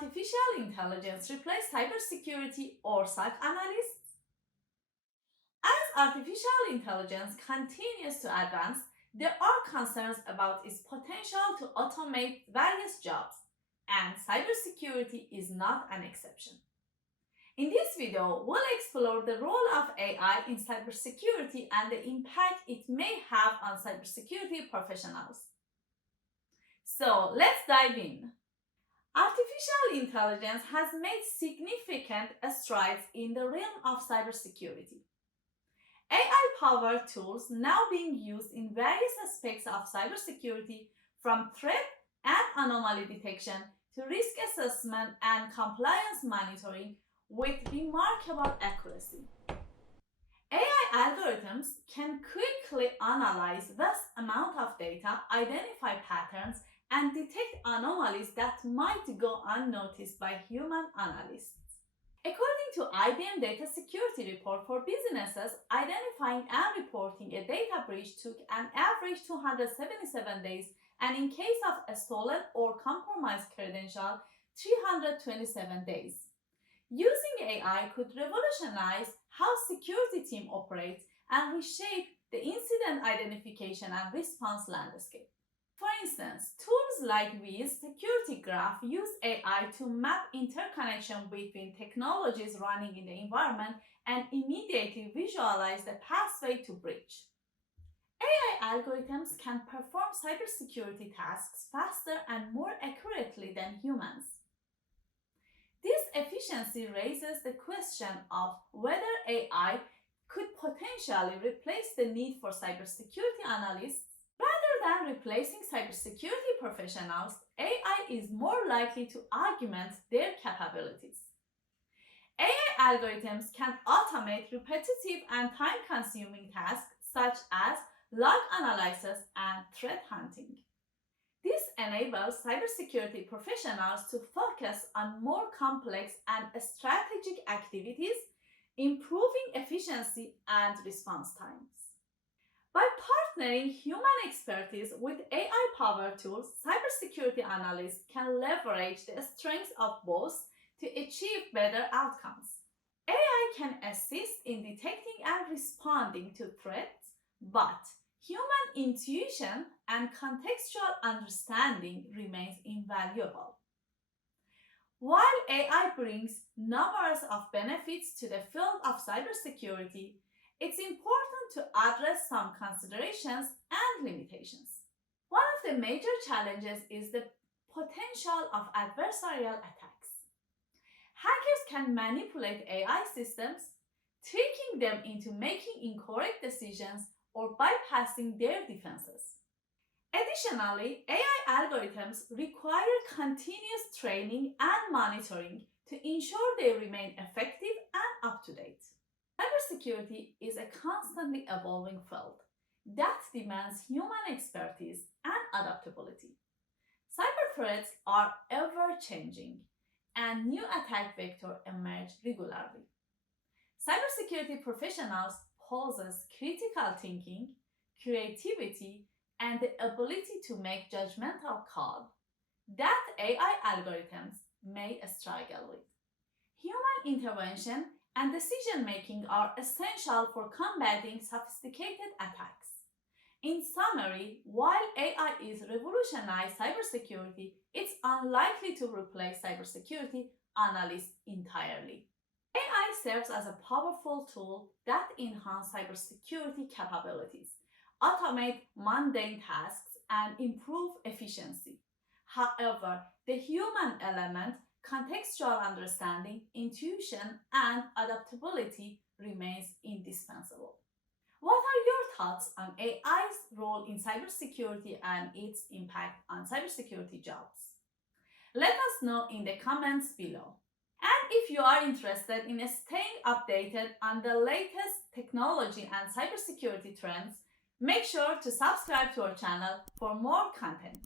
artificial intelligence replace cybersecurity or SOC analysts? As artificial intelligence continues to advance, there are concerns about its potential to automate various jobs, and cybersecurity is not an exception. In this video, we'll explore the role of AI in cybersecurity and the impact it may have on cybersecurity professionals. So let's dive in. Artificial intelligence has made significant strides in the realm of cybersecurity. AI-powered tools now being used in various aspects of cybersecurity, from threat and anomaly detection to risk assessment and compliance monitoring, with remarkable accuracy. AI algorithms can quickly analyze vast amounts of data, identify patterns, and detect anomalies that might go unnoticed by human analysts. According to IBM Data Security Report for businesses, identifying and reporting a data breach took an average 277 days, and in case of a stolen or compromised credential, 327 days. Using AI could revolutionize how security teams operate and reshape the incident identification and response landscape. For instance, tools like Wiz Security Graph use AI to map interconnection between technologies running in the environment and immediately visualize the pathway to breach. AI algorithms can perform cybersecurity tasks faster and more accurately than humans. This efficiency raises the question of whether AI could potentially replace the need for cybersecurity analysts. Rather than replacing cybersecurity professionals, AI is more likely to augment their capabilities. AI algorithms can automate repetitive and time-consuming tasks such as log analysis and threat hunting. This enables cybersecurity professionals to focus on more complex and strategic activities, improving efficiency and response times. By partnering human expertise with AI-powered tools, cybersecurity analysts can leverage the strengths of both to achieve better outcomes. AI can assist in detecting and responding to threats, but human intuition and contextual understanding remains invaluable. While AI brings numerous of benefits to the field of cybersecurity, it's important to address some considerations and limitations. One of the major challenges is the potential of adversarial attacks. Hackers can manipulate AI systems, tricking them into making incorrect decisions or bypassing their defenses. Additionally, AI algorithms require continuous training and monitoring to ensure they remain effective and up-to-date. Cybersecurity is a constantly evolving field that demands human expertise and adaptability. Cyber threats are ever-changing, and new attack vectors emerge regularly. Cybersecurity professionals possess critical thinking, creativity, and the ability to make judgmental calls that AI algorithms may struggle with. Human intervention and decision-making are essential for combating sophisticated attacks. In summary, while AI is revolutionizing cybersecurity, it's unlikely to replace cybersecurity analysts entirely. AI serves as a powerful tool that enhances cybersecurity capabilities, automate mundane tasks, and improve efficiency. However, the human element, contextual understanding, intuition, and adaptability remains indispensable. What are your thoughts on AI's role in cybersecurity and its impact on cybersecurity jobs? Let us know in the comments below. And if you are interested in staying updated on the latest technology and cybersecurity trends, make sure to subscribe to our channel for more content.